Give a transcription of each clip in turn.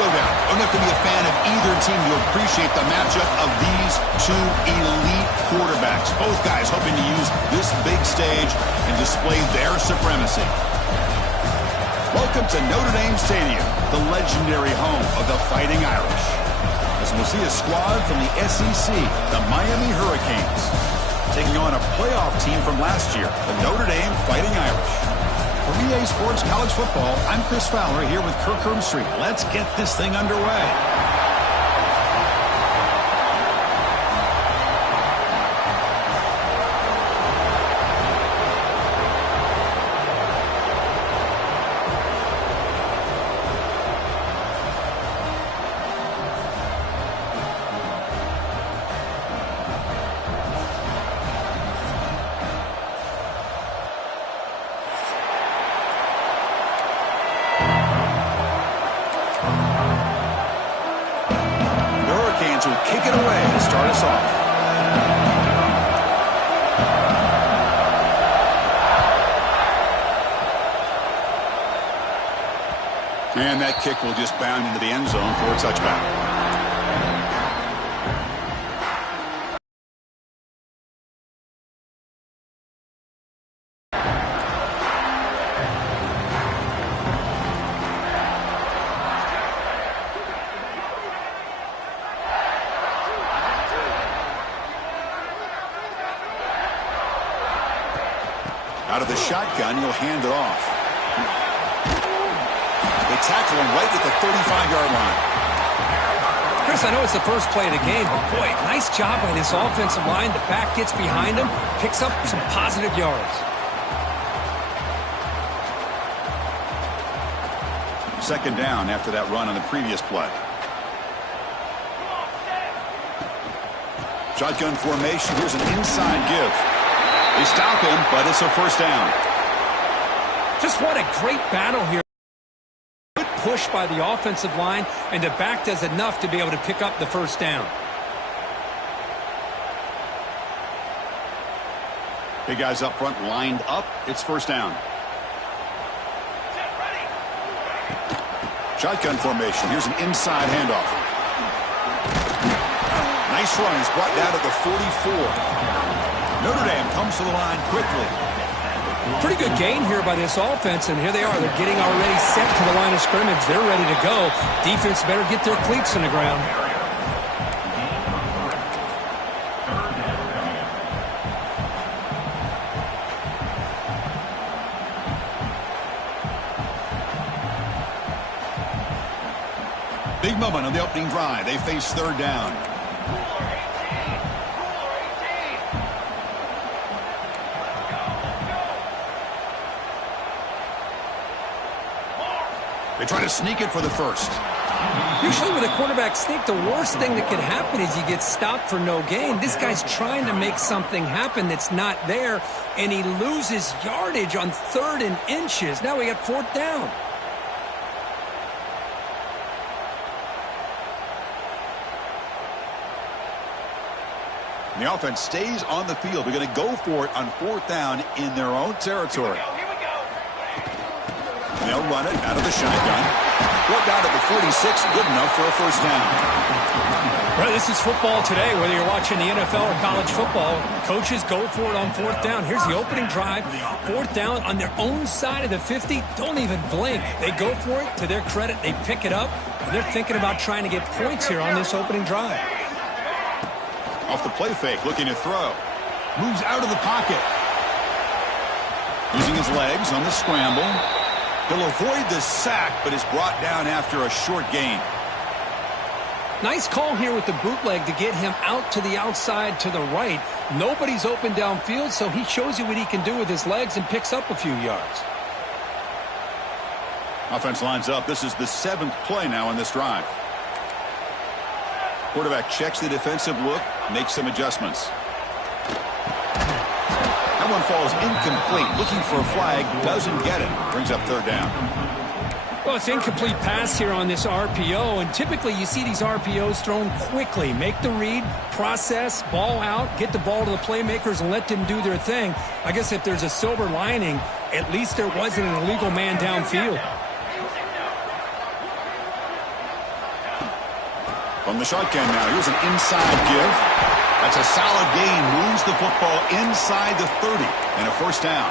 showdown. Don't have to be a fan of either team to appreciate the matchup of these two elite quarterbacks. Both guys hoping to use this big stage and display their supremacy. Welcome to Notre Dame Stadium, the legendary home of the Fighting Irish. As we'll see a squad from the SEC, the Miami Hurricanes, taking on a playoff team from last year, the Notre Dame Fighting Irish. For EA Sports College Football, I'm Chris Fowler here with Kirk Street. Let's get this thing underway. Will kick it away to start us off. And that kick will just bound into the end zone for a touchback. Out of the shotgun, he'll hand it off. They tackle him right at the 35-yard line. Chris, I know it's the first play of the game, but boy, nice job by this offensive line. The back gets behind him, picks up some positive yards. Second down after that run on the previous play. Shotgun formation. Here's an inside give. They stop him, but it's a first down. Just what a great battle here. Good push by the offensive line, and the back does enough to be able to pick up the first down. Big guys up front lined up. It's first down. Shotgun formation. Here's an inside handoff. Nice run. He's brought down to the 44. Notre Dame comes to the line quickly. Pretty good gain here by this offense, and here they are. They're getting already set to the line of scrimmage. They're ready to go. Defense better get their cleats in the ground. Big moment on the opening drive. They face third down. They try to sneak it for the first. Usually with a quarterback sneak, the worst thing that could happen is you get stopped for no gain. This guy's trying to make something happen that's not there, and he loses yardage on 3rd and inches. Now we got 4th down. The offense stays on the field. They're going to go for it on 4th down in their own territory. They'll run it out of the shotgun. Brought down to the 46, good enough for a first down. Right, this is football today, whether you're watching the NFL or college football. Coaches go for it on 4th down. Here's the opening drive. 4th down on their own side of the 50. Don't even blink. They go for it. To their credit, they pick it up. And they're thinking about trying to get points here on this opening drive. Off the play fake, looking to throw. Moves out of the pocket. Using his legs on the scramble. He'll avoid the sack, but is brought down after a short gain. Nice call here with the bootleg to get him out to the outside to the right. Nobody's open downfield, so he shows you what he can do with his legs and picks up a few yards. Offense lines up. This is the 7th play now in this drive. Quarterback checks the defensive look, makes some adjustments. That one falls incomplete. Looking for a flag, doesn't get it. Brings up 3rd down. Well, it's incomplete pass here on this RPO, and typically you see these RPOs thrown quickly. Make the read, process, ball out, get the ball to the playmakers and let them do their thing. I guess if there's a silver lining, at least there wasn't an illegal man downfield. From the shotgun now, here's an inside give. That's a solid gain. Moves the football inside the 30 and a first down.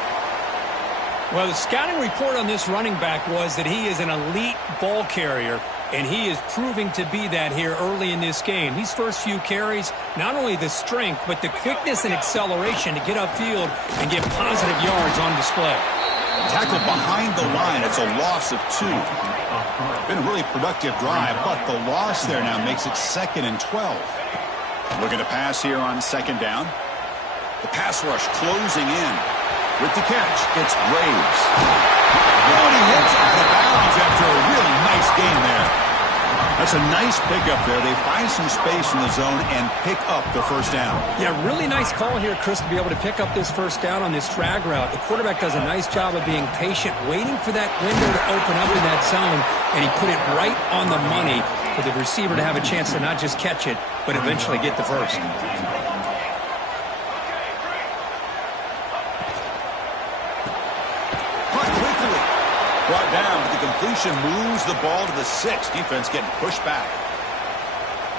Well, the scouting report on this running back was that he is an elite ball carrier, and he is proving to be that here early in this game. These first few carries, not only the strength, but the quickness and acceleration to get upfield and get positive yards on display. Tackled behind the line. It's a loss of 2. Been a really productive drive, but the loss there now makes it 2nd and 12. Looking to pass here on 2nd down. The pass rush closing in. With the catch, it's Graves. And he hits out of bounds after a really nice gain there. That's a nice pickup there. They find some space in the zone and pick up the first down. Yeah, really nice call here, Chris, to be able to pick up this first down on this drag route. The quarterback does a nice job of being patient, waiting for that window to open up in that zone, and he put it right on the money for the receiver to have a chance to not just catch it, but eventually get the first. Brought down, but the completion moves the ball to the 6. Defense getting pushed back.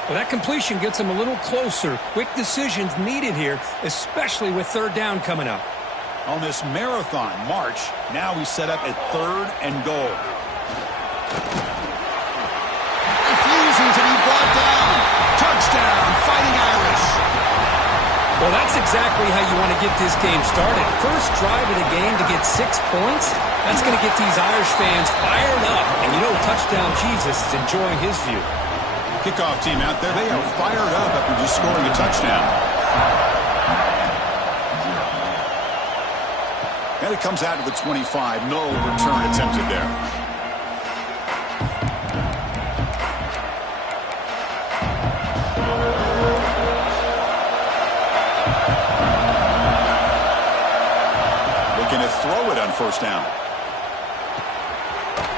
Well, that completion gets them a little closer. Quick decisions needed here, especially with 3rd down coming up. On this marathon march, now we set up at 3rd and goal. Refusing to be brought down. Touchdown, Fighting Irish. Well, that's exactly how you want to get this game started. First drive of the game to get 6 points. That's going to get these Irish fans fired up. And you know Touchdown Jesus is enjoying his view. Kickoff team out there, they are fired up after just scoring a touchdown. And it comes out to the 25. No return attempted there. Looking to throw it on first down.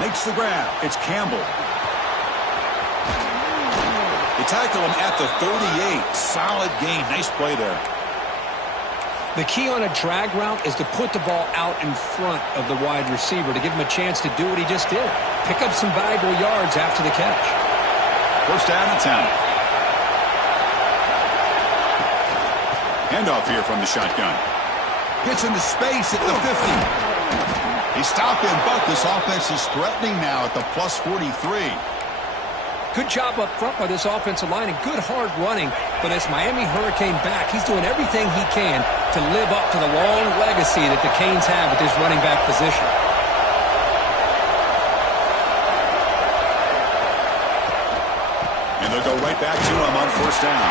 Makes the grab. It's Campbell. They tackle him at the 38. Solid gain. Nice play there. The key on a drag route is to put the ball out in front of the wide receiver to give him a chance to do what he just did. Pick up some valuable yards after the catch. First down and 10. Handoff here from the shotgun. Gets into space at the 50. They stop him, but this offense is threatening now at the plus 43. Good job up front by this offensive line and good hard running for this Miami Hurricane back. He's doing everything he can to live up to the long legacy that the Canes have at this running back position. And they'll go right back to him on first down.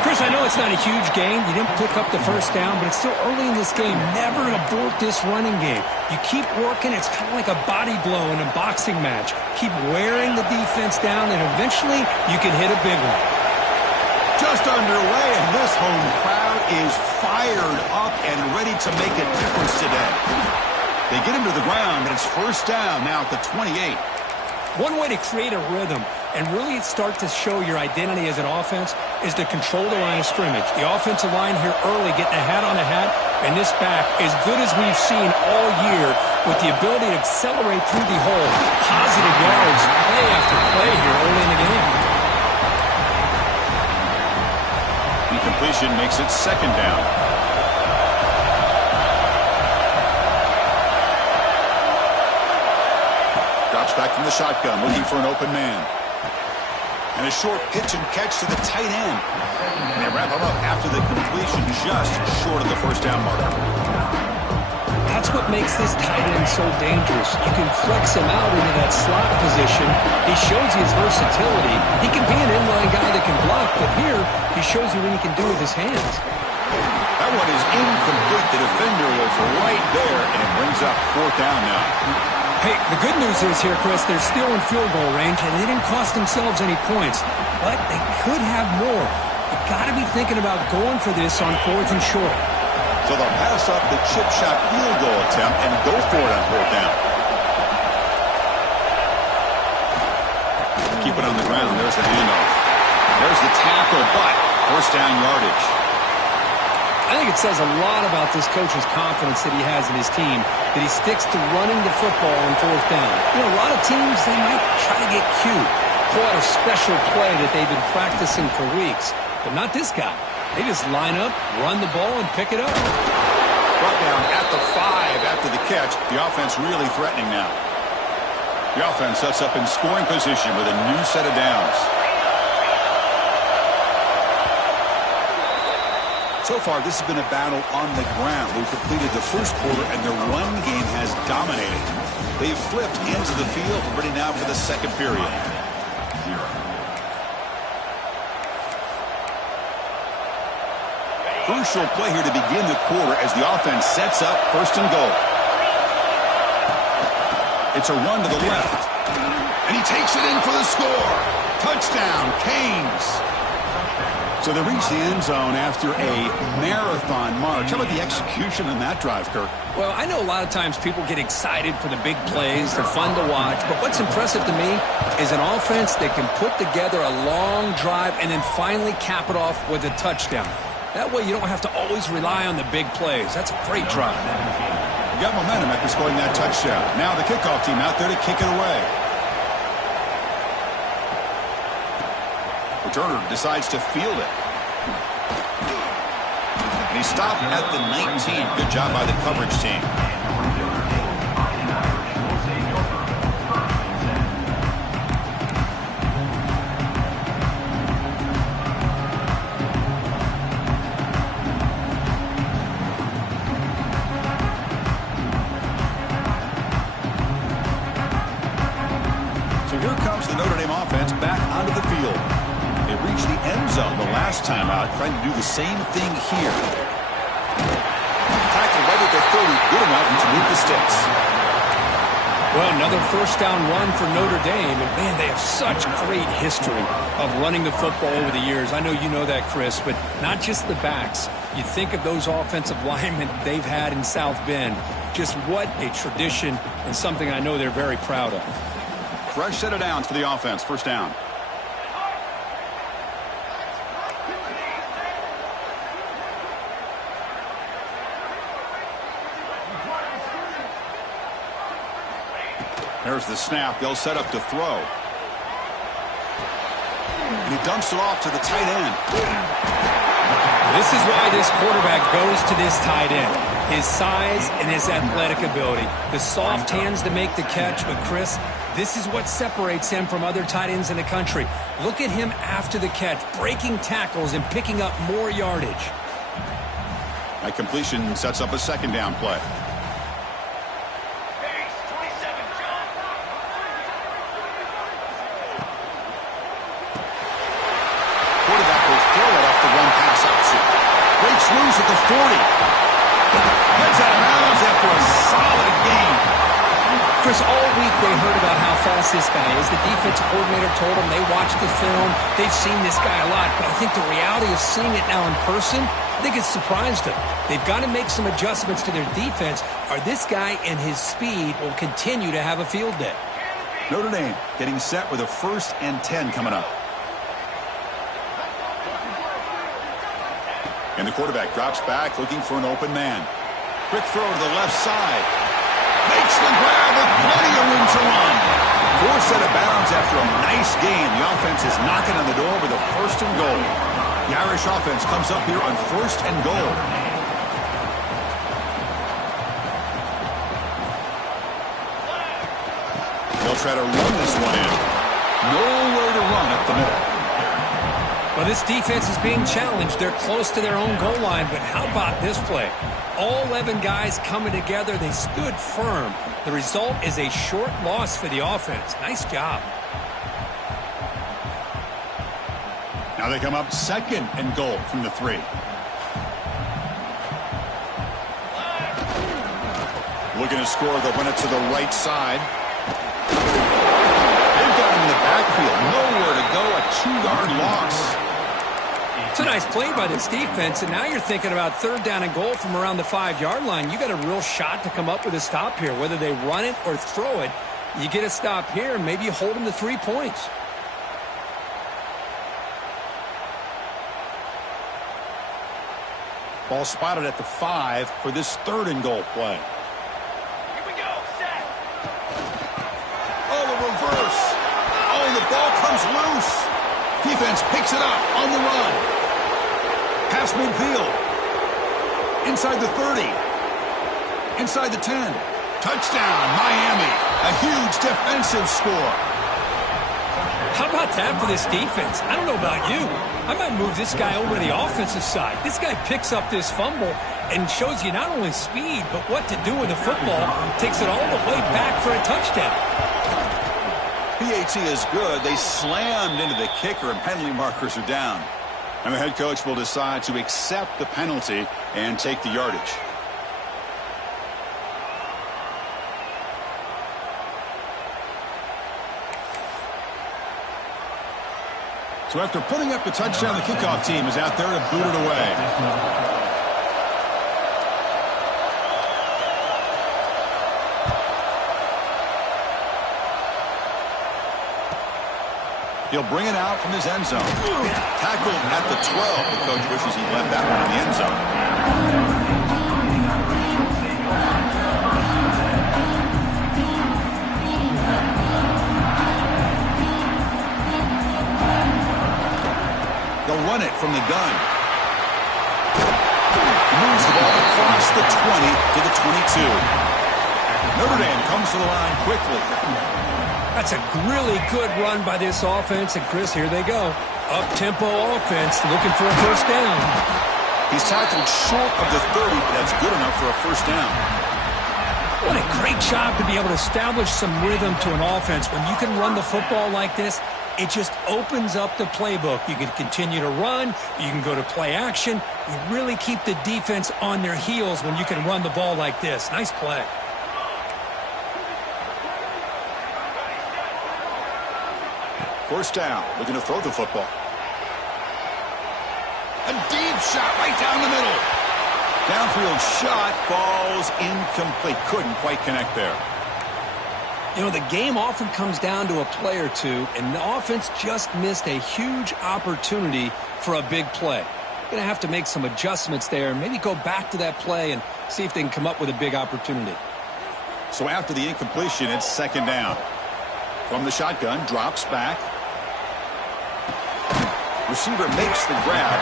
Chris, I know it's not a huge game. You didn't pick up the first down, but it's still early in this game. Never abort this running game. You keep working. It's kind of like a body blow in a boxing match. Keep wearing the defense down, and eventually you can hit a big one. Just underway, and this home crowd is fired up and ready to make a difference today. They get him to the ground, and it's first down now at the 28. One way to create a rhythm and really start to show your identity as an offense is to control the line of scrimmage. The offensive line here early getting a hat on a hat, and this back as good as we've seen all year with the ability to accelerate through the hole. Positive yards, play after play here early in the game. Incompletion makes it second down. Drops back from the shotgun, looking for an open man. And a short pitch and catch to the tight end. And they wrap him up after the completion, just short of the first down marker. That's what makes this tight end so dangerous. You can flex him out into that slot position. He shows you his versatility. He can be an inline guy that can block, but here he shows you what he can do with his hands. That one is incomplete. The defender was right there, and it brings up fourth down now. Hey, the good news is here, Chris, they're still in field goal range, and they didn't cost themselves any points. But they could have more. You've got to be thinking about going for this on 4th and short. So they'll pass up the chip shot field goal attempt and go for it on fourth down. Keep it on the ground. There's the handoff. There's the tackle, but first down yardage. I think it says a lot about this coach's confidence that he has in his team, that he sticks to running the football on fourth down. You know, a lot of teams, they might try to get cute. pull out a special play that they've been practicing for weeks. But not this guy. They just line up, run the ball, and pick it up. Brought down at the 5 after the catch. The offense really threatening now. The offense sets up in scoring position with a new set of downs. So far, this has been a battle on the ground. We've completed the first quarter, and their run game has dominated. They've flipped into the field, ready now for the second period. Crucial play here to begin the quarter as the offense sets up first and goal. It's a run to the left. And he takes it in for the score. Touchdown, Canes. So they reach the end zone after a marathon march. How about the execution in that drive, Kirk? Well, I know a lot of times people get excited for the big plays. They're fun to watch. But what's impressive to me is an offense that can put together a long drive and then finally cap it off with a touchdown. That way you don't have to always rely on the big plays. That's a great drive. You got momentum after scoring that touchdown. Now the kickoff team out there to kick it away. Returner decides to field it. And he stopped at the 19. Good job by the coverage team. So here comes the Notre Dame offense back onto the field. They reached the end zone the last time out, trying to do the same thing here. Tackle right at the 30, good enough to move the sticks. Well, another first down run for Notre Dame, and man, they have such great history of running the football over the years. I know you know that, Chris, but not just the backs. You think of those offensive linemen they've had in South Bend. Just what a tradition and something I know they're very proud of. Fresh set of downs for the offense, first down. There's the snap. They'll set up to throw. And he dumps it off to the tight end. This is why this quarterback goes to this tight end. His size and his athletic ability. The soft hands to make the catch. But, Chris, this is what separates him from other tight ends in the country. Look at him after the catch, breaking tackles and picking up more yardage. That completion sets up a second down play. Breaks loose at the 40. Gets out of bounds after a solid game. Chris, all week they heard about how fast this guy is. The defensive coordinator told them they watched the film. They've seen this guy a lot. But I think the reality of seeing it now in person, I think it's surprised them. They've got to make some adjustments to their defense, or this guy and his speed will continue to have a field day. Notre Dame getting set with a 1st and 10 coming up. And the quarterback drops back, looking for an open man. Quick throw to the left side. Makes the grab with plenty of room to run. 4 set of bounds after a nice game. The offense is knocking on the door with a 1st and goal. The Irish offense comes up here on 1st and goal. They'll try to run this one in. Nowhere to run up the middle. Well, this defense is being challenged. They're close to their own goal line, but how about this play? All 11 guys coming together. They stood firm. The result is a short loss for the offense. Nice job. Now they come up 2nd and goal from the 3. Looking to score. They'll run it to the right side. They've got him in the backfield. Nowhere to go. A 2-yard loss. It's a nice play by this defense, and now you're thinking about 3rd down and goal from around the 5-yard line. You got a real shot to come up with a stop here. Whether they run it or throw it, you get a stop here, and maybe you hold them to 3 points. Ball spotted at the 5 for this 3rd and goal play. Here we go, set. Oh, the reverse. Oh, the ball comes comes loose. Defense picks it up on the run. Pass midfield. Inside the 30. Inside the 10. Touchdown, Miami. A huge defensive score. How about that for this defense? I don't know about you. I might move this guy over to the offensive side. This guy picks up this fumble and shows you not only speed, but what to do with the football. Takes it all the way back for a touchdown. PAT is good. They slammed into the kicker, and penalty markers are down. And the head coach will decide to accept the penalty and take the yardage. So after putting up the touchdown, the kickoff team is out there to boot it away. He'll bring it out from his end zone. Tackled at the 12. The coach wishes he left that one in the end zone. They'll run it from the gun. Moves the ball across the 20 to the 22. Notre Dame comes to the line quickly. That's a really good run by this offense. And, Chris, here they go. Up-tempo offense looking for a first down. He's tackled short of the 30, but that's good enough for a first down. What a great job to be able to establish some rhythm to an offense. When you can run the football like this, it just opens up the playbook. You can continue to run. You can go to play action. You really keep the defense on their heels when you can run the ball like this. Nice play. First down, looking to throw the football. A deep shot right down the middle. Downfield shot falls incomplete. Couldn't quite connect there. You know, the game often comes down to a play or two, and the offense just missed a huge opportunity for a big play. Going to have to make some adjustments there, maybe go back to that play and see if they can come up with a big opportunity. So after the incompletion, it's second down. From the shotgun, drops back. Receiver makes the grab.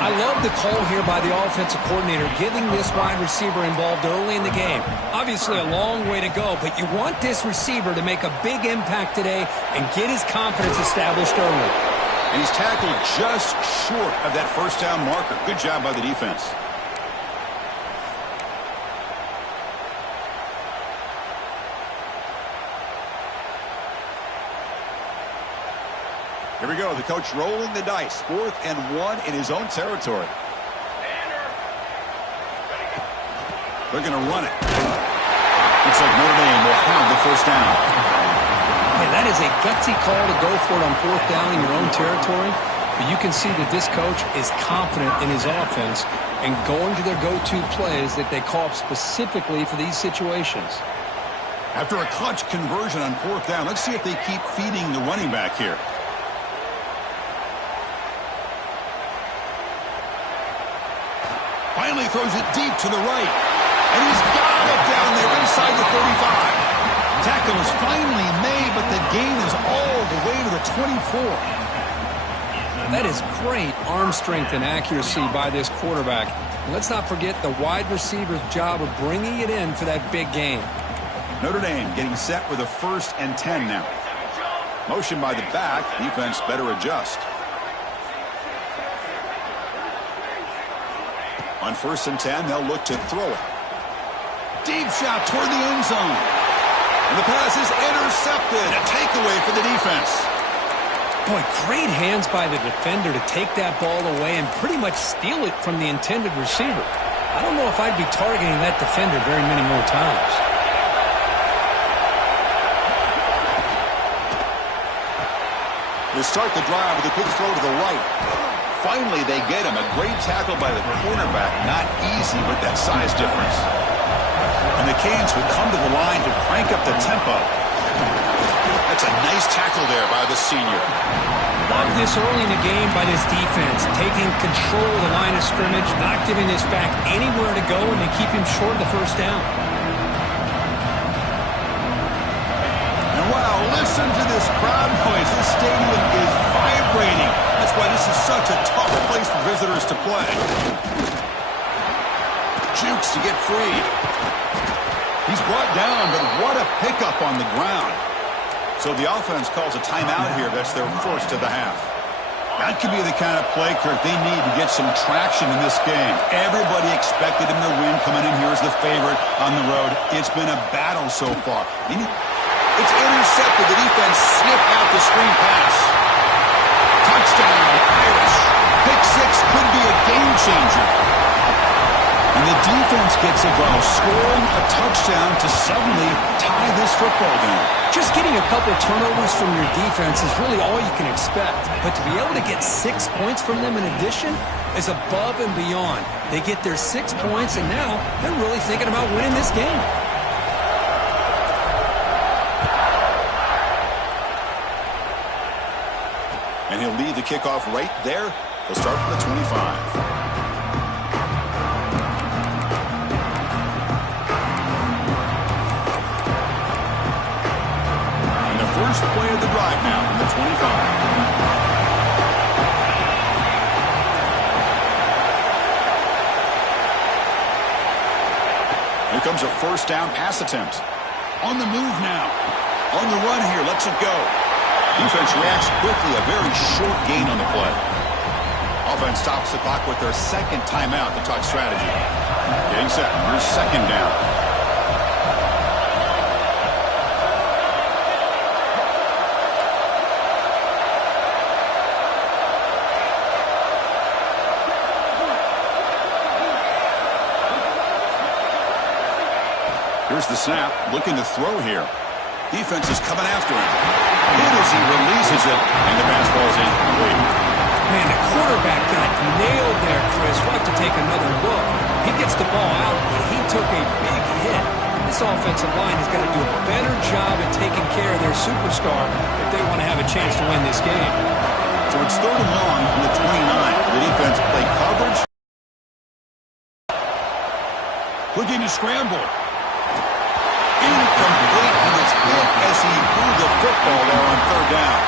I love the call here by the offensive coordinator, getting this wide receiver involved early in the game. Obviously a long way to go, but you want this receiver to make a big impact today and get his confidence established early. And he's tackled just short of that first down marker. Good job by the defense. Here we go. The coach rolling the dice. 4th and 1 in his own territory. They're going to run it. Looks like Notre Dame will have the first down. Man, that is a gutsy call to go for it on 4th down in your own territory. But you can see that this coach is confident in his offense and going to their go-to plays that they call up specifically for these situations. After a clutch conversion on 4th down, let's see if they keep feeding the running back here. Finally throws it deep to the right. And he's got it down there inside the 35. Tackle is finally made, but the gain is all the way to the 24. That is great arm strength and accuracy by this quarterback. And let's not forget the wide receiver's job of bringing it in for that big gain. Notre Dame getting set with a 1st and 10 now. Motion by the back. Defense better adjust. On 1st and 10, they'll look to throw it. Deep shot toward the end zone. And the pass is intercepted. A takeaway for the defense. Boy, great hands by the defender to take that ball away and pretty much steal it from the intended receiver. I don't know if I'd be targeting that defender very many more times. They start the drive with a quick throw to the right. Finally, they get him. A great tackle by the cornerback. Not easy with that size difference. And the Canes will come to the line to crank up the tempo. That's a nice tackle there by the senior. Love this early in the game by this defense. Taking control of the line of scrimmage, not giving this back anywhere to go, and they keep him short of the first down. And Wow, listen to this crowd noise. This stadium is vibrating. That's why this is such a tough place for visitors to play. Jukes to get free. He's brought down, but what a pickup on the ground. So the offense calls a timeout here. That's their first of the half. That could be the kind of play, Kirk, they need to get some traction in this game. Everybody expected him to win, coming in here as the favorite on the road. It's been a battle so far. It's intercepted. The defense snipped out the screen pass. Touchdown, Irish. Pick six could be a game changer. And the defense gets involved, scoring a touchdown to suddenly tie this football game. Just getting a couple turnovers from your defense is really all you can expect. But to be able to get 6 points from them in addition is above and beyond. They get their 6 points, and now they're really thinking about winning this game. And he'll lead the kickoff right there. He'll start from the 25. First play of the drive now from the 25. Here comes a first down pass attempt. On the move now. On the run here, lets it go. Defense reacts quickly, a very short gain on the play. Offense stops the clock with their second timeout to talk strategy. Getting set, here's second down. Here's the snap, looking to throw here. Defense is coming after him. And as he releases it, and the pass falls incomplete. Man, the quarterback got nailed there, Chris. We'll have to take another look. He gets the ball out, but he took a big hit. This offensive line has got to do a better job at taking care of their superstar if they want to have a chance to win this game. So it's third and long from the 29. The defense play coverage. Looking to scramble. Incomplete, and it's hit as he threw the football there on third down.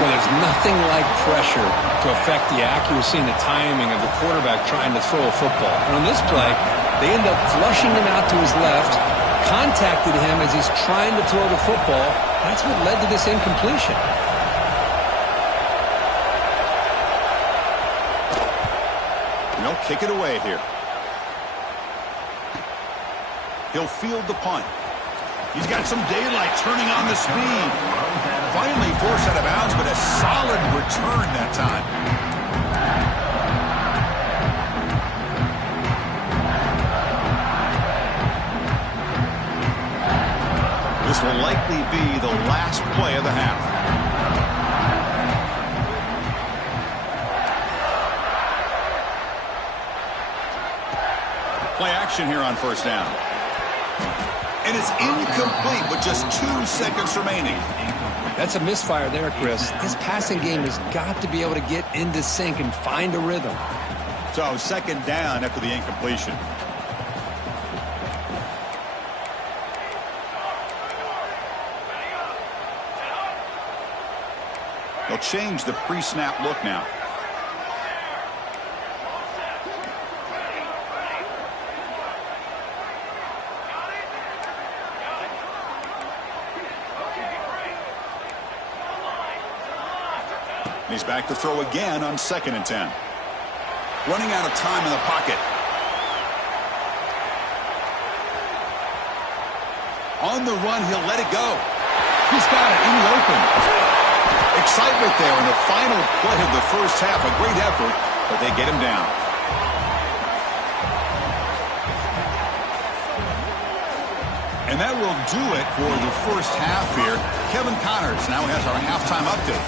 Well, there's nothing like pressure to affect the accuracy and the timing of the quarterback trying to throw a football. And on this play, they end up flushing him out to his left, contacted him as he's trying to throw the football. That's what led to this incompletion. They'll kick it away here. He'll field the punt. He's got some daylight turning on the speed. Finally forced out of bounds, but a solid return that time. This will likely be the last play of the half. Play action here on first down. And it's incomplete with just 2 seconds remaining. That's a misfire there, Chris. This passing game has got to be able to get into sync and find a rhythm. So second down after the incompletion. They'll change the pre-snap look now. He's back to throw again on 2nd and 10. Running out of time in the pocket. On the run, he'll let it go. He's got it in the open. Excitement there in the final play of the first half. A great effort, but they get him down. And that will do it for the first half here. Kevin Connors now has our halftime update.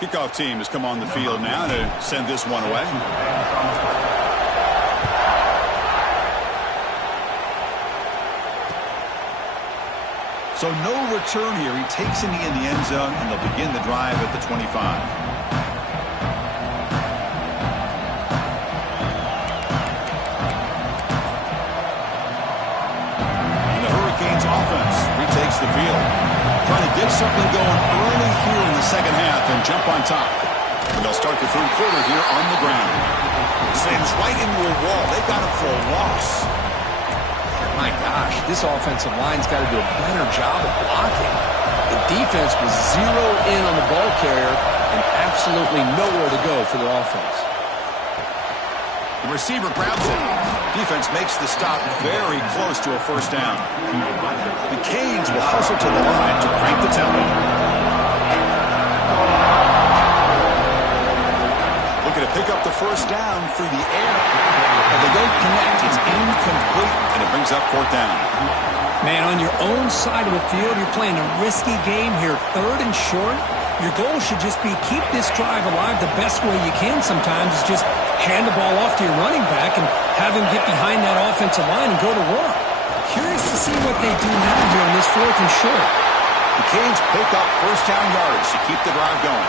Kickoff team has come on the field now to send this one away. So no return here. He takes it in the end zone, and they'll begin the drive at the 25. the field. Trying to get something going early here in the second half and jump on top. And they'll start the third quarter here on the ground. Sends right into a wall. They got him for a loss. My gosh, this offensive line's got to do a better job of blocking. The defense was zeroed in on the ball carrier and absolutely nowhere to go for their offense. The receiver grabs it. Defense makes the stop very close to a first down. The Canes will hustle to the line to crank the tempo. Looking to pick up the first down through the air. And they don't connect. It's incomplete, and it brings up fourth down. Man, on your own side of the field, you're playing a risky game here, third and short. Your goal should just be keep this drive alive the best way you can sometimes is just hand the ball off to your running back and have him get behind that offensive line and go to work. Curious to see what they do now here on this fourth and short. The Canes pick up first down yardage to keep the drive going.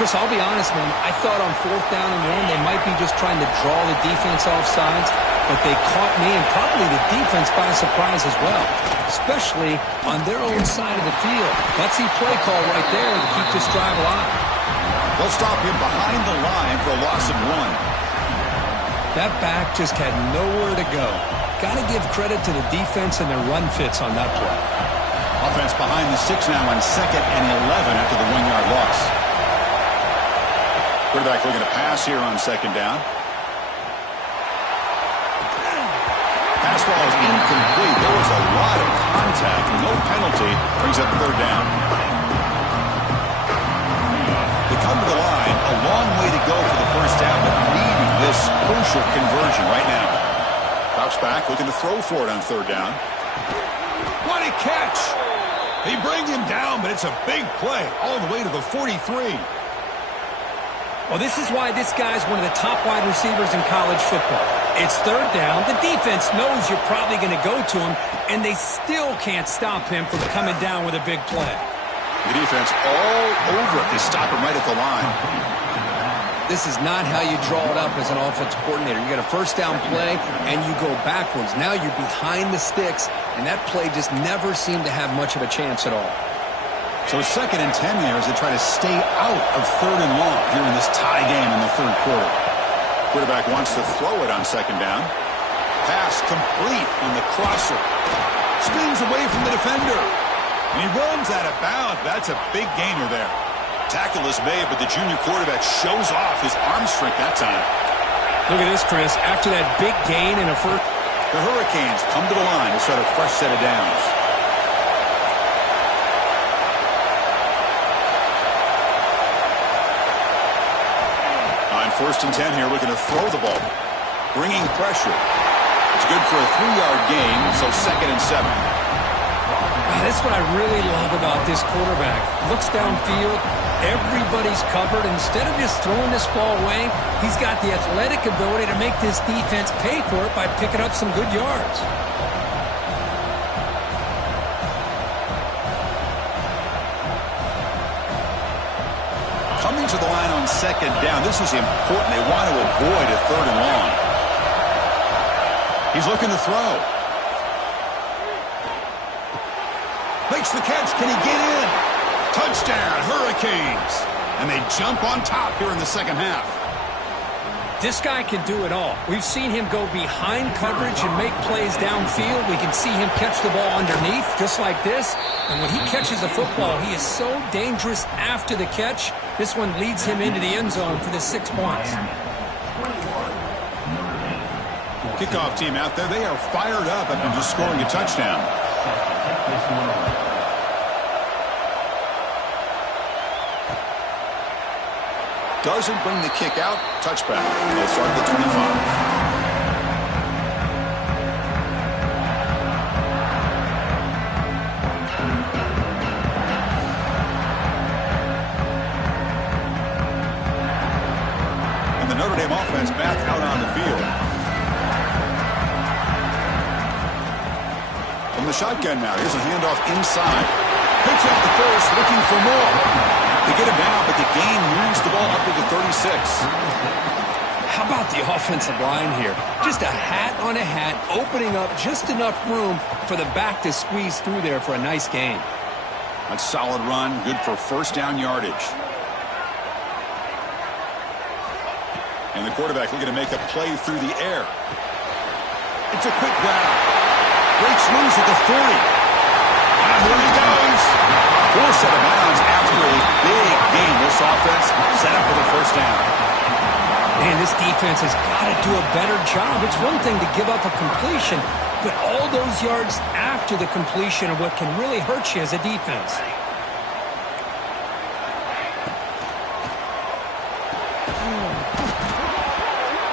Chris, I'll be honest, man. I thought on fourth down and one, they might be just trying to draw the defense off sides, but they caught me and probably the defense by surprise as well, especially on their own side of the field. Gutsy play call right there to keep this drive alive. They'll stop him behind the line for a loss of one. That back just had nowhere to go. Got to give credit to the defense and their run fits on that play. Offense behind the 6 now on 2nd and 11 after the 1-yard loss. Quarterback looking to pass here on 2nd down. Pass ball is incomplete. There was a lot of contact. No penalty. Brings up 3rd down. They come to the line. A long way to go for the first down, but needing this crucial conversion right now. Drops back, looking to throw for it on 3rd down. What a catch! They bring him down, but it's a big play all the way to the 43. Well, this is why this guy's one of the top wide receivers in college football. It's 3rd down. The defense knows you're probably going to go to him, and they still can't stop him from coming down with a big play. The defense all over it. They stop him right at the line. This is not how you draw it up as an offensive coordinator. You got a first down play, and you go backwards. Now you're behind the sticks, and that play just never seemed to have much of a chance at all. So 2nd and 10 there as they try to stay out of 3rd and long here in this tie game in the 3rd quarter. Quarterback wants to throw it on 2nd down. Pass complete on the crosser. Spins away from the defender. And he runs out of bounds. That's a big gainer there. Tackle is made, but the junior quarterback shows off his arm strength that time. Look at this, Chris. After that big gain in a first... The Hurricanes come to the line to start a fresh set of downs. On 1st and 10 here, looking to throw the ball. Bringing pressure. It's good for a 3-yard gain, so 2nd and 7. That's what I really love about this quarterback. Looks downfield. Everybody's covered. Instead of just throwing this ball away, he's got the athletic ability to make this defense pay for it by picking up some good yards. Coming to the line on 2nd down. This is important. They want to avoid a 3rd and long. He's looking to throw. Makes the catch. Can he get in? Touchdown, Hurricanes. And they jump on top here in the second half. This guy can do it all. We've seen him go behind coverage and make plays downfield. We can see him catch the ball underneath, just like this. And when he catches a football, he is so dangerous after the catch. This one leads him into the end zone for the 6 points. Kickoff team out there. They are fired up after just scoring a touchdown. Doesn't bring the kick out. Touchback. They'll start at the 25. And the Notre Dame offense back out on the field. From the shotgun now. Here's a handoff inside. Picks up the first, looking for more. They get him down, but the gain moves the ball up to the 36. How about the offensive line here? Just a hat on a hat, opening up just enough room for the back to squeeze through there for a nice gain. A solid run, good for first down yardage. And the quarterback looking to make a play through the air. It's a quick grab. Breaks loose at the 40. And here he goes. Forced out of bounds after a big gain. This offense set up for the first down. Man, this defense has got to do a better job. It's one thing to give up a completion, but all those yards after the completion are what can really hurt you as a defense.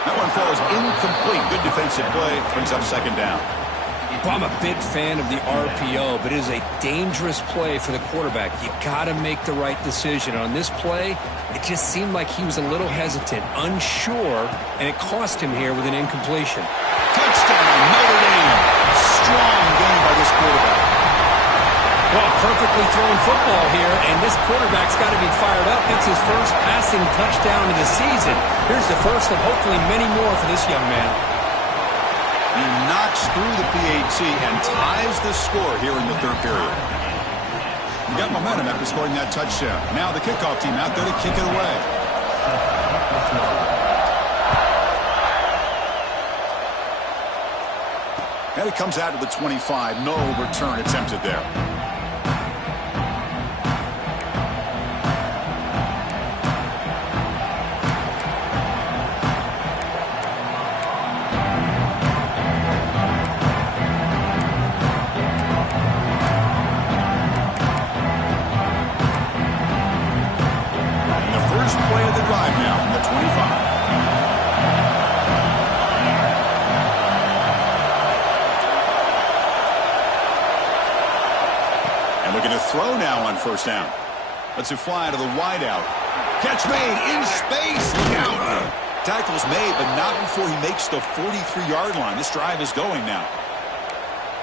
That one falls incomplete. Good defensive play. Brings up second down. Well, I'm a big fan of the RPO, but it is a dangerous play for the quarterback. You got to make the right decision. On this play, it just seemed like he was a little hesitant, unsure, and it cost him here with an incompletion. Touchdown, Notre Dame. Strong game by this quarterback. Well, perfectly thrown football here, and this quarterback's got to be fired up. It's his first passing touchdown of the season. Here's the first of hopefully many more for this young man. He knocks through the PAT and ties the score here in the third period. He got momentum after scoring that touchdown. Now the kickoff team out there to kick it away. And it comes out to the 25. No return attempted there. Throw now on first down. Lets it fly to the wideout. Catch made in space. Look out. Tackle's made, but not before he makes the 43-yard line. This drive is going now.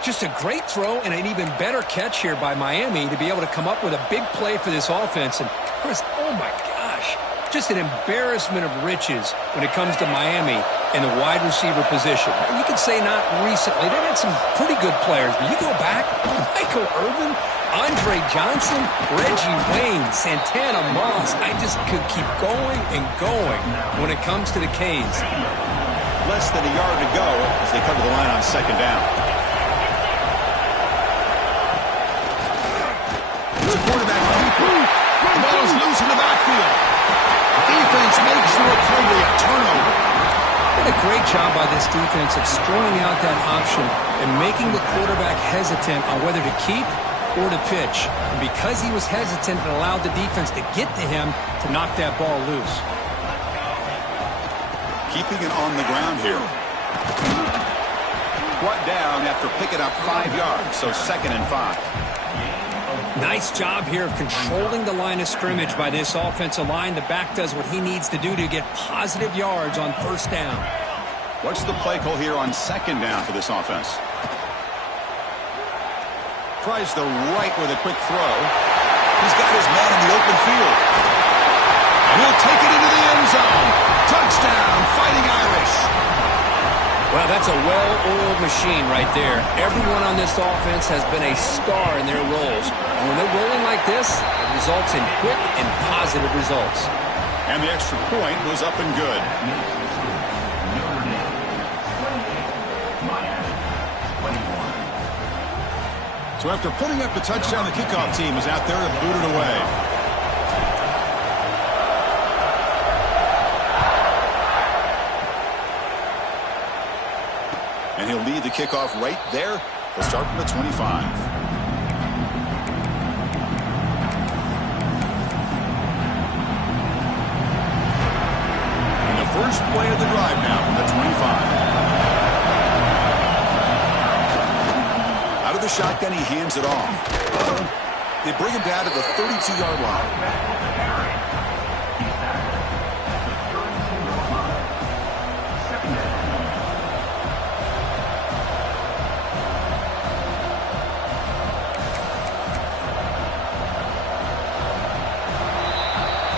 Just a great throw and an even better catch here by Miami to be able to come up with a big play for this offense. And Chris, oh my gosh, just an embarrassment of riches when it comes to Miami in the wide receiver position. You could say not recently. They've had some pretty good players, but you go back, Michael Irvin, Andre Johnson, Reggie Wayne, Santana Moss. I just could keep going and going when it comes to the Canes. Less than a yard to go as they come to the line on second down. It's a quarterback keeper. The ball is loose in the backfield. Defense makes the recovery a turnover. What a great job by this defense of stringing out that option and making the quarterback hesitant on whether to keep or to pitch. And because he was hesitant, it allowed the defense to get to him to knock that ball loose. Keeping it on the ground here. Brought down after picking up 5 yards, so 2nd and 5. Nice job here of controlling the line of scrimmage by this offensive line. The back does what he needs to do to get positive yards on first down. What's the play call here on second down for this offense? Tries the right with a quick throw. He's got his man in the open field. And he'll take it into the end zone. Touchdown, Fighting Irish. Well, that's a well-oiled machine right there. Everyone on this offense has been a star in their roles. And when they're rolling like this, it results in quick and positive results. And the extra point was up and good. So after putting up the touchdown, the kickoff team is out there to boot it away. And he'll lead the kickoff right there. They'll start from the 25. And the first play of the drive now from the 25. Out of the shotgun, he hands it off. They bring him down to the 32-yard line.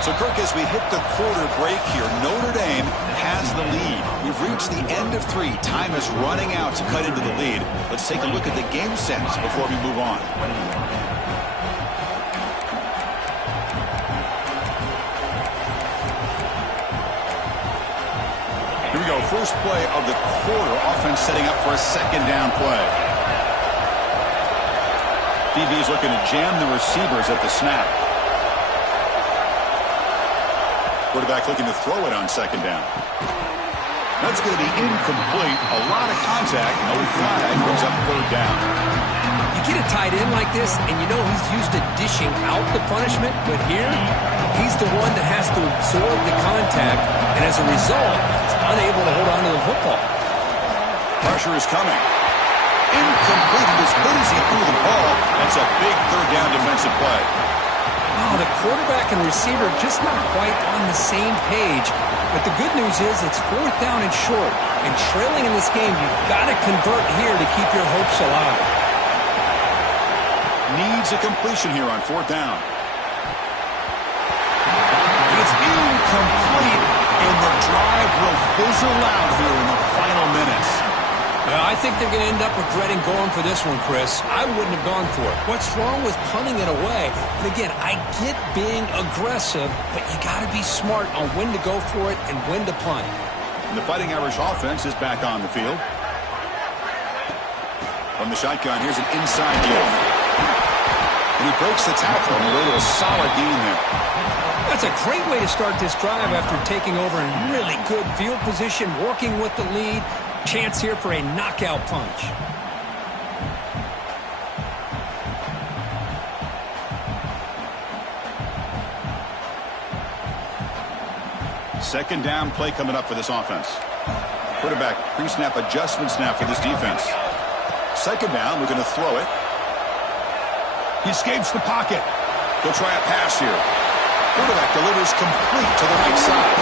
So, Kirk, as we hit the quarter break here, Notre Dame has the lead. We've reached the end of 3. Time is running out to cut into the lead. Let's take a look at the game sense before we move on. Here we go. First play of the quarter. Offense setting up for a second down play. DB is looking to jam the receivers at the snap. Quarterback looking to throw it on second down. That's going to be incomplete. A lot of contact. No flag. Brings up third down. You get a tight end like this, and you know he's used to dishing out the punishment, but here, he's the one that has to absorb the contact, and as a result, he's unable to hold on to the football. Pressure is coming. Incomplete. As good as he threw the ball, that's a big third down defensive play. Oh, the quarterback and receiver just not quite on the same page. But the good news is it's fourth down and short. And trailing in this game, you've got to convert here to keep your hopes alive. Needs a completion here on fourth down. It's incomplete, and the drive will fizzle out here in the final minutes. Well, I think they're going to end up regretting going for this one, Chris. I wouldn't have gone for it. What's wrong with punting it away? And again, I get being aggressive, but you got to be smart on when to go for it and when to punt. And the Fighting Irish offense is back on the field. From the shotgun, here's an inside give. And he breaks the tackle on the way to a solid gain there. That's a great way to start this drive after taking over in really good field position, working with the lead. Chance here for a knockout punch. Second down play coming up for this offense. Quarterback pre-snap adjustment snap for this defense. Second down, we're going to throw it. He escapes the pocket. He'll try a pass here. Quarterback delivers complete to the right side.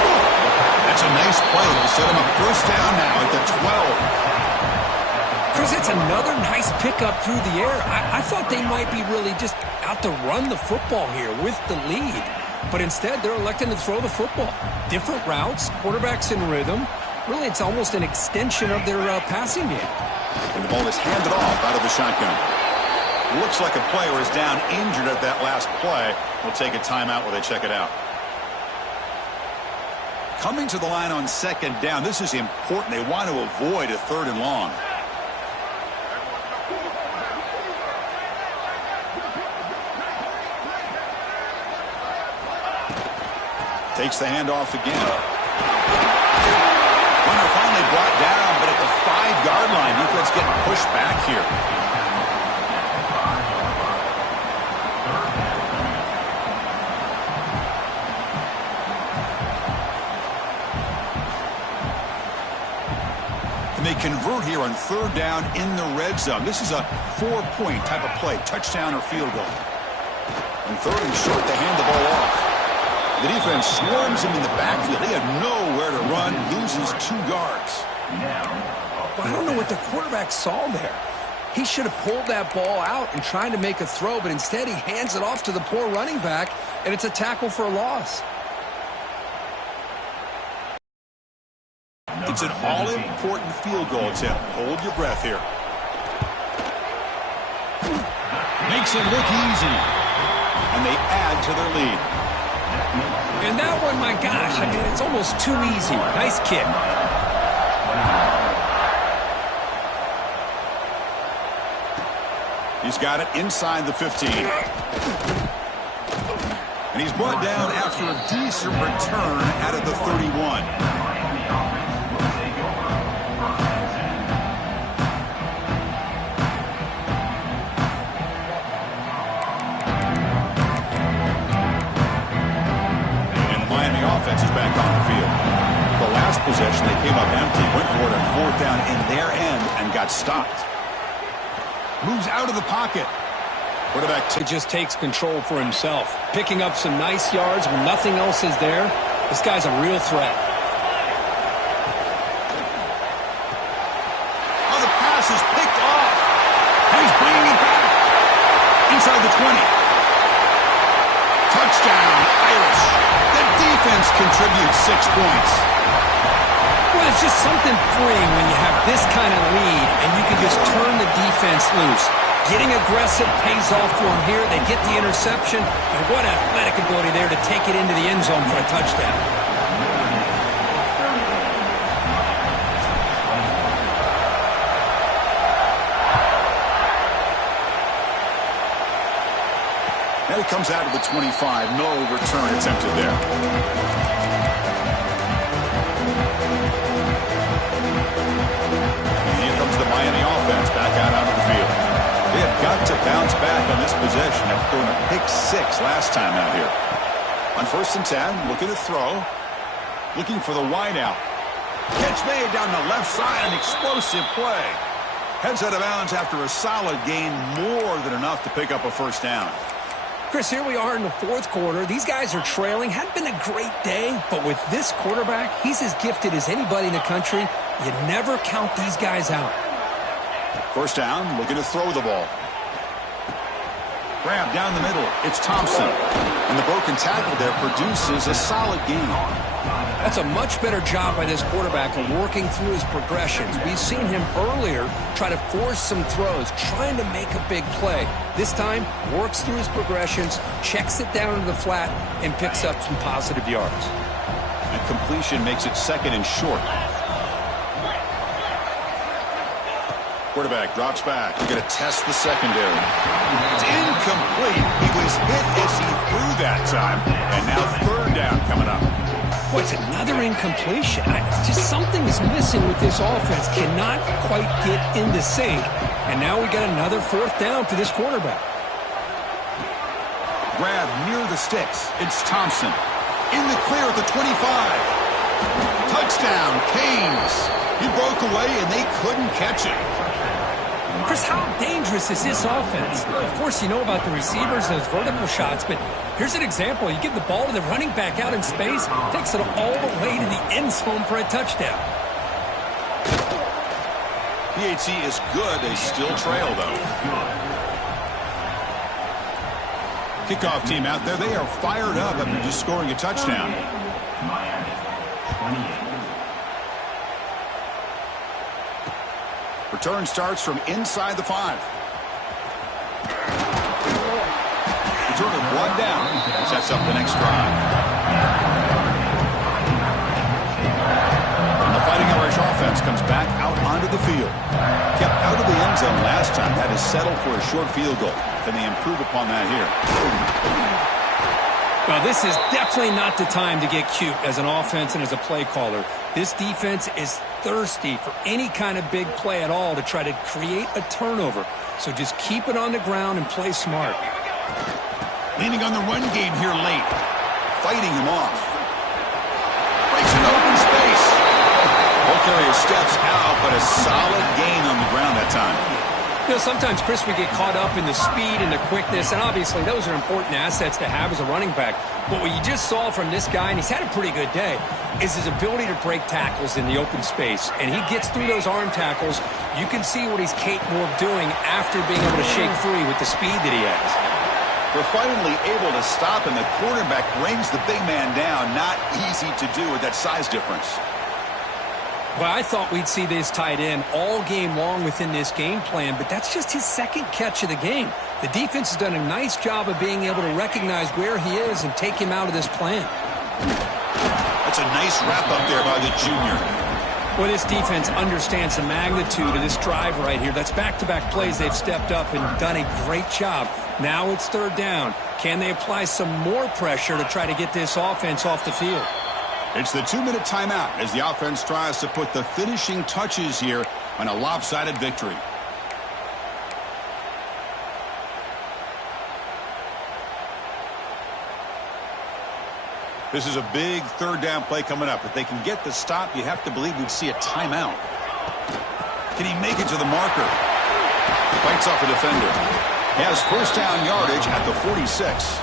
That's a nice play. It'll set him up first down now at the 12. Chris, it's another nice pickup through the air. I thought they might be really just out to run the football here with the lead. But instead, they're electing to throw the football. Different routes, quarterbacks in rhythm. Really, it's almost an extension of their passing game. And the ball is handed off out of the shotgun. Looks like a player is down injured at that last play. We'll take a timeout while they check it out. Coming to the line on second down, this is important. They want to avoid a third and long. Takes the handoff again. Runner finally brought down, but at the 5-yard line, defense getting pushed back here. And they convert here on third down in the red zone. This is a 4-point type of play, touchdown or field goal. And third and short, they hand the ball off. The defense swarms him in the backfield. He had nowhere to run, loses 2 yards. Well, I don't know what the quarterback saw there. He should have pulled that ball out and tried to make a throw, but instead he hands it off to the poor running back, and it's a tackle for a loss. It's an all-important field goal attempt. Hold your breath here. Makes it look easy. And they add to their lead. And that one, my gosh, I mean, it's almost too easy. Nice kick. He's got it inside the 15. And he's brought down after a decent return out of the 31. Offense is back on the field. The last possession, they came up empty, went for it on fourth down in their end and got stopped. Moves out of the pocket. Quarterback just takes control for himself, picking up some nice yards when nothing else is there. This guy's a real threat. Oh, the pass is picked off. And he's bringing it back. Inside the 20. Touchdown, Irish. offense contributes 6 points. Well, it's just something freeing when you have this kind of lead and you can just turn the defense loose. Getting aggressive pays off for them here. They get the interception, and what athletic ability there to take it into the end zone for a touchdown. And it comes out to the 25. No return attempted there. The Miami offense back out onto the field. They have got to bounce back on this possession after throwing a pick 6 last time out here. On 1st and 10, looking to throw. Looking for the wide out. Catch made down the left side, an explosive play. Heads out of bounds after a solid gain, more than enough to pick up a 1st down. Chris, here we are in the 4th quarter. These guys are trailing. Hadn't been a great day, but with this quarterback, he's as gifted as anybody in the country. You never count these guys out. 1st down, looking to throw the ball. Grab down the middle. It's Thompson. And the broken tackle there produces a solid gain. That's a much better job by this quarterback of working through his progressions. We've seen him earlier try to force some throws, trying to make a big play. This time, works through his progressions, checks it down to the flat, and picks up some positive yards. And completion makes it 2nd and short. Quarterback drops back. He's going to test the secondary. It's incomplete. He was hit as he threw that time. And now 3rd down coming up. What's another incompletion? Just something is missing with this offense. Cannot quite get into sync. And now we got another 4th down for this quarterback. Grab near the sticks. It's Thompson. In the clear at the 25. Touchdown, Canes. He broke away and they couldn't catch it. Chris, how dangerous is this offense? Of course, you know about the receivers, those vertical shots, but here's an example. You give the ball to the running back out in space, takes it all the way to the end zone for a touchdown. PAT is good. They still trail, though. Kickoff team out there. They are fired up after just scoring a touchdown. Return starts from inside the 5. Return of 1 down. Sets up the next drive. And the Fighting Irish offense comes back out onto the field. Kept out of the end zone last time. Had to settle for a short field goal. Can they improve upon that here? Well, this is definitely not the time to get cute as an offense and as a play caller. This defense is thirsty for any kind of big play at all to try to create a turnover. So just keep it on the ground and play smart. Leaning on the run game here late. Fighting him off. Breaks an open space. Ball carrier steps out, but a solid gain on the ground that time. You know, sometimes, Chris, we get caught up in the speed and the quickness, and obviously those are important assets to have as a running back. But what you just saw from this guy, and he's had a pretty good day, is his ability to break tackles in the open space. And he gets through those arm tackles. You can see what he's capable of doing after being able to shake free with the speed that he has. They're finally able to stop, and the quarterback brings the big man down. Not easy to do with that size difference. Well, I thought we'd see this tight end all game long within this game plan, but that's just his 2nd catch of the game. The defense has done a nice job of being able to recognize where he is and take him out of this plan. That's a nice wrap up there by the junior. Well, this defense understands the magnitude of this drive right here. That's back-to-back plays. They've stepped up and done a great job. Now it's 3rd down. Can they apply some more pressure to try to get this offense off the field? It's the 2-minute timeout as the offense tries to put the finishing touches here on a lopsided victory. This is a big 3rd down play coming up. If they can get the stop, you have to believe we'd see a timeout. Can he make it to the marker? Bites off a defender. He has 1st down yardage at the 46.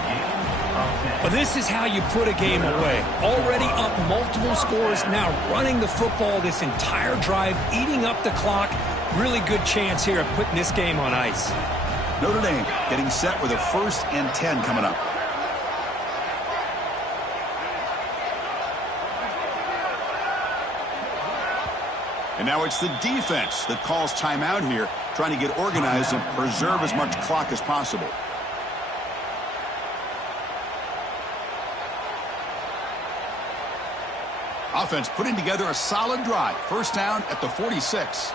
Well, this is how you put a game away. Already up multiple scores, now running the football this entire drive, eating up the clock. Really good chance here of putting this game on ice. Notre Dame getting set with a 1st and 10 coming up. And now it's the defense that calls timeout here, trying to get organized and preserve as much clock as possible. Offense putting together a solid drive. First down at the 46.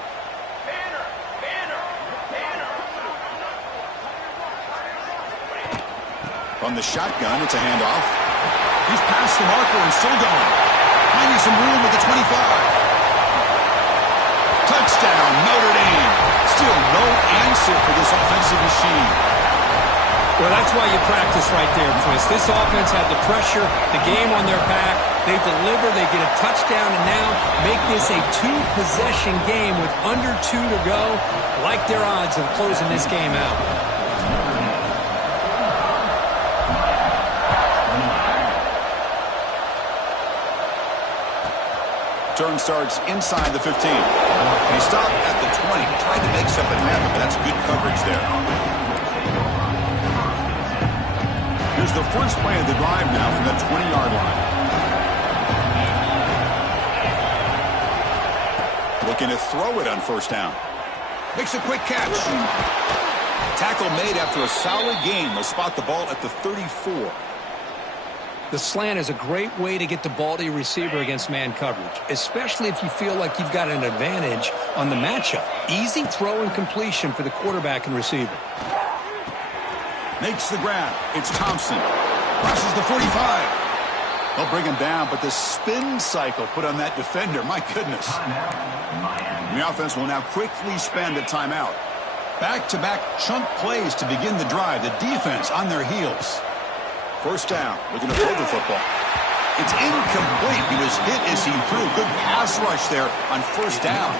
From the shotgun, it's a handoff. He's past the marker and still going. Finding some room at the 25. Touchdown, Notre Dame. Still no answer for this offensive machine. Well, that's why you practice right there, Chris. This offense had the pressure, the game on their back. They deliver, they get a touchdown, and now make this a two-possession game with under 2 to go. Like their odds of closing this game out. Turn starts inside the 15. He stopped at the 20. Tried to make something happen, but that's good coverage there. Here's the first play of the drive now from the 20-yard line. Looking to throw it on first down. Makes a quick catch. Tackle made after a solid gain. They'll spot the ball at the 34. The slant is a great way to get the ball to your receiver against man coverage, especially if you feel like you've got an advantage on the matchup. Easy throw and completion for the quarterback and receiver. Makes the grab. It's Thompson. Crosses the 45. They'll bring him down, but the spin cycle put on that defender, my goodness. The offense will now quickly spend a timeout. Back-to-back chunk plays to begin the drive. The defense on their heels. First down, looking to throw the football. It's incomplete. He was hit as he threw. Good pass rush there on first down.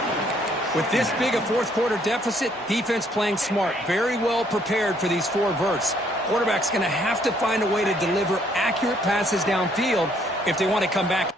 With this big a fourth-quarter deficit, defense playing smart, very well prepared for these 4 verts. Quarterback's going to have to find a way to deliver accurate passes downfield if they want to come back